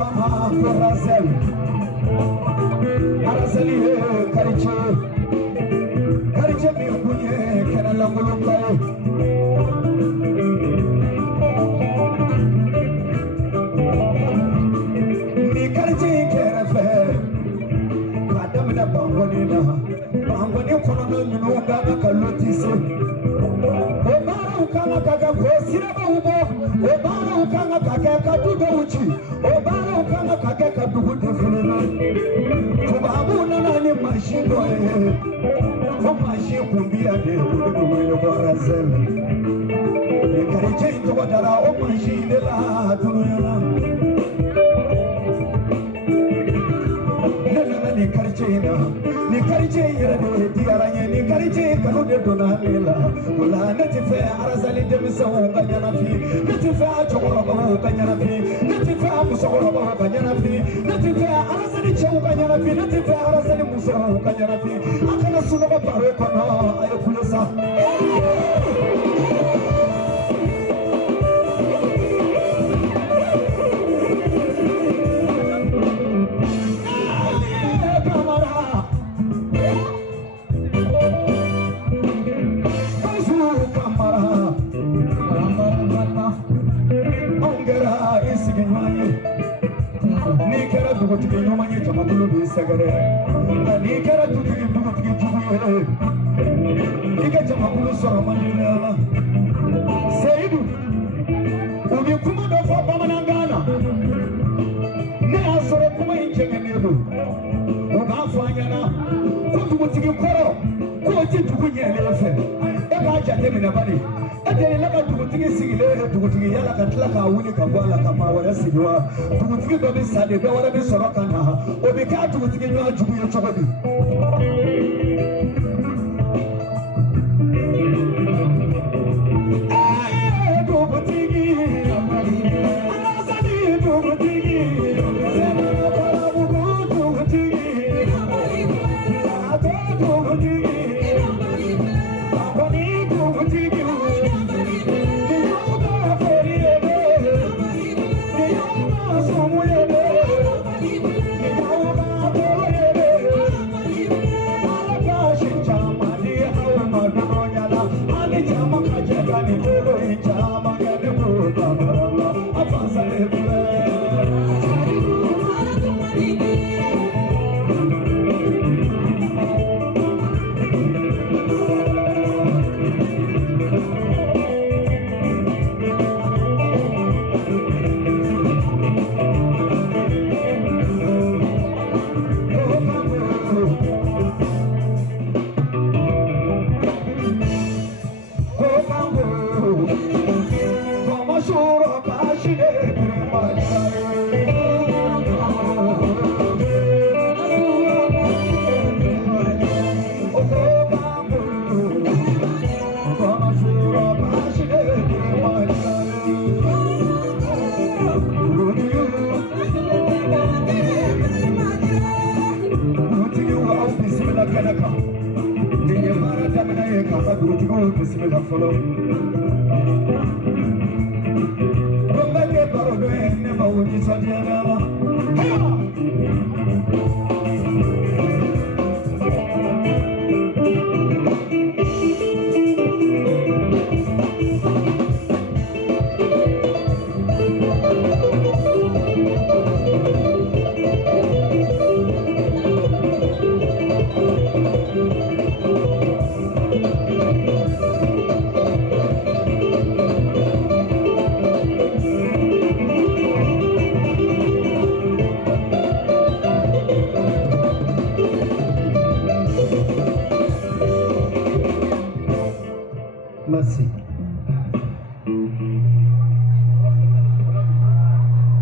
fama Razel Arasali Kariche mi kunye kena langulukai ni Kariche kerefe kadamina bangoni kono nunuga kalotise obara ukanga kaga kosira baubo obara ukanga kaga kaduga uchi obara ukanga kaga kadugu defulena kubabu nani mashindo o mashi kumbia de ulo Razel ni Kariche into wadara o mashi de la tunuyana ni Kariche yere de diaranye ni Kariche kanu de donamela wala natife Arasali de misawo kanyana fi natife achokoro ba kanyana fi natife amusokoro ba kanyana fi natife Arasali chewu kanyana fi natife Arasali musawo kanyana fi akana suno ba pare kono ayo kulesa Sagare ni kara tuti dugu ika jamakulu soro manila Seidu ubi kuma do fo bamanangana ne asoro kuma injengenelo uba fanyana ko dugutigi koro ko dugu nyelefe e ba jate mina bani ade la ka dugutigi sigile dugutigi yala ka tla ka wuli ka gwala ka ma wala sigwa dugutigi do bi sade be wala bi soro kana obi ka dugutigi nyo jugu yo chogobi Bismillah follow. Romake baro do enne ma woni so diana